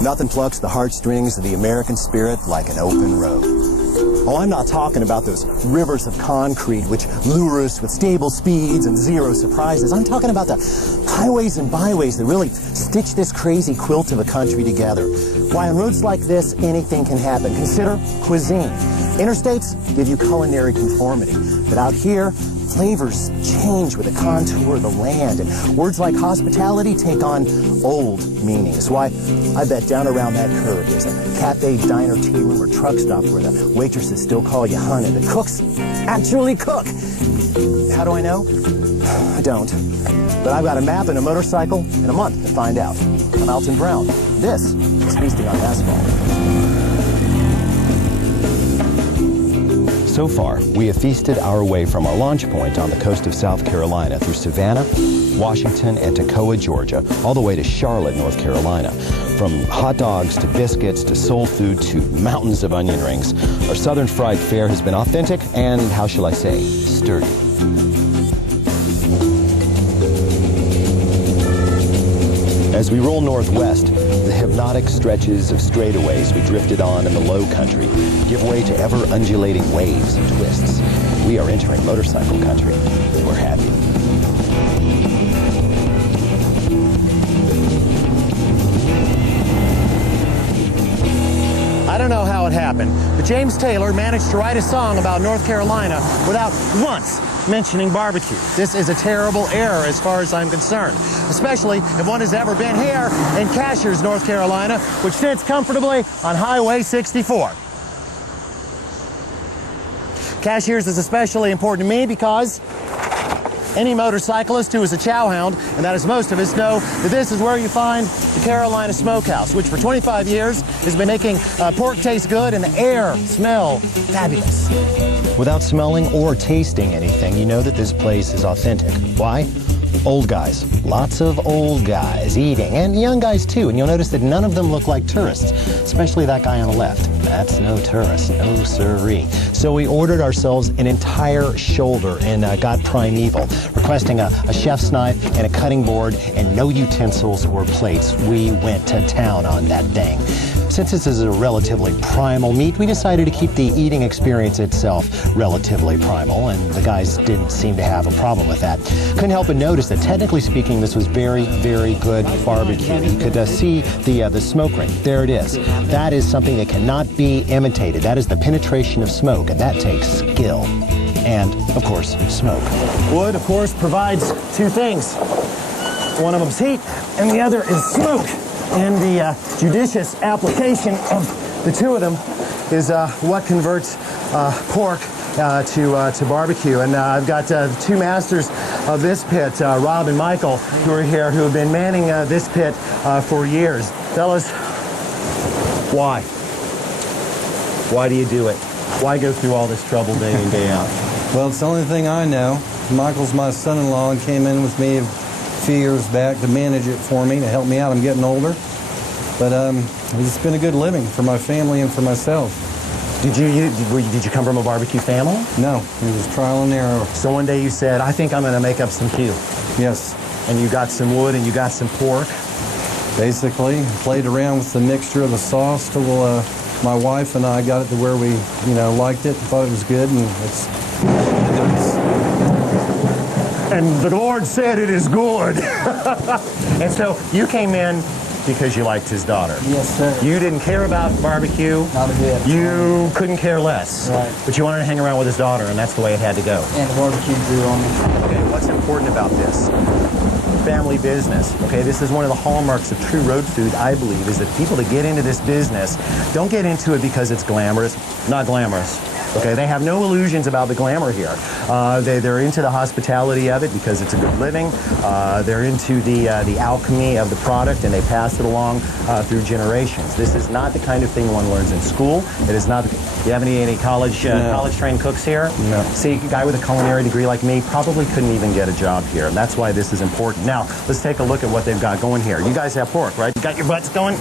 Nothing plucks the heartstrings of the American spirit like an open road. Oh, I'm not talking about those rivers of concrete which lure us with stable speeds and zero surprises. I'm talking about the highways and byways that really stitch this crazy quilt of a country together. Why, on roads like this, anything can happen. Consider cuisine. Interstates give you culinary conformity, but out here, flavors change with the contour of the land, and words like hospitality take on old meanings. Why, I bet down around that curve there's a cafe, diner, tea room, or truck stop where the waitresses still call you hun and the cooks actually cook. How do I know? I don't. But I've got a map and a motorcycle and a month to find out. I'm Alton Brown. This is Feasting on Asphalt. So far, we have feasted our way from our launch point on the coast of South Carolina through Savannah, Washington, and Toccoa, Georgia, all the way to Charlotte, North Carolina. From hot dogs to biscuits to soul food to mountains of onion rings, our southern fried fare has been authentic and, how shall I say, sturdy. As we roll northwest, the hypnotic stretches of straightaways we drifted on in the low country give way to ever-undulating waves and twists. We are entering motorcycle country, and we're happy. I don't know how it happened, but James Taylor managed to write a song about North Carolina without once mentioning barbecue. This is a terrible error as far as I'm concerned, especially if one has ever been here in Cashiers, North Carolina, which sits comfortably on Highway 64. Cashiers is especially important to me because any motorcyclist who is a chowhound, and that is most of us, know that this is where you find the Carolina Smokehouse, which for 25 years has been making pork taste good and the air smell fabulous. Without smelling or tasting anything, you know that this place is authentic. Why? Old guys. Lots of old guys eating, and young guys too, and you'll notice that none of them look like tourists, especially that guy on the left. That's no tourist, no siree. So we ordered ourselves an entire shoulder and got primeval, requesting a chef's knife and a cutting board and no utensils or plates. We went to town on that thing. Since this is a relatively primal meat, we decided to keep the eating experience itself relatively primal, and the guys didn't seem to have a problem with that. Couldn't help but notice that, technically speaking, this was very, very good barbecue. You could see the smoke ring. There it is. That is something that cannot be imitated. That is the penetration of smoke, and that takes skill. And, of course, smoke. Wood, of course, provides two things. One of them's heat, and the other is smoke. And the judicious application of the two of them is what converts pork to barbecue. And I've got two masters of this pit, Rob and Michael, who are here, who have been manning this pit for years. Fellas, why? Why do you do it? Why go through all this trouble day in, day out? Well, it's the only thing I know. Michael's my son-in-law and came in with me a few years back to manage it for me, to help me out. I'm getting older. But it's been a good living for my family and for myself. Did you come from a barbecue family? No, it was trial and error. So one day you said, I think I'm going to make up some cue. Yes. And you got some wood and you got some pork? Basically, played around with the mixture of the sauce till my wife and I got it to where we, liked it, thought it was good, and it's... And the Lord said it is good. And so you came in because you liked his daughter. Yes, sir. You didn't care about barbecue. Not a bit. You couldn't care less. Right. But you wanted to hang around with his daughter, and that's the way it had to go. And the barbecue grew on me. Okay, what's important about this? Family business. Okay, this is one of the hallmarks of true road food, I believe, is that people that get into this business don't get into it because it's glamorous. Not glamorous. Okay, they have no illusions about the glamour here. They're into the hospitality of it because it's a good living. They're into the alchemy of the product, and they pass it along through generations. This is not the kind of thing one learns in school. It is not. You have any college-trained cooks here? No. See, a guy with a culinary degree like me probably couldn't even get a job here, and that's why this is important. Now, let's take a look at what they've got going here. You guys have pork, right? You got your butts going?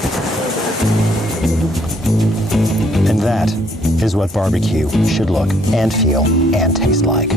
And that is what barbecue should look and feel and taste like.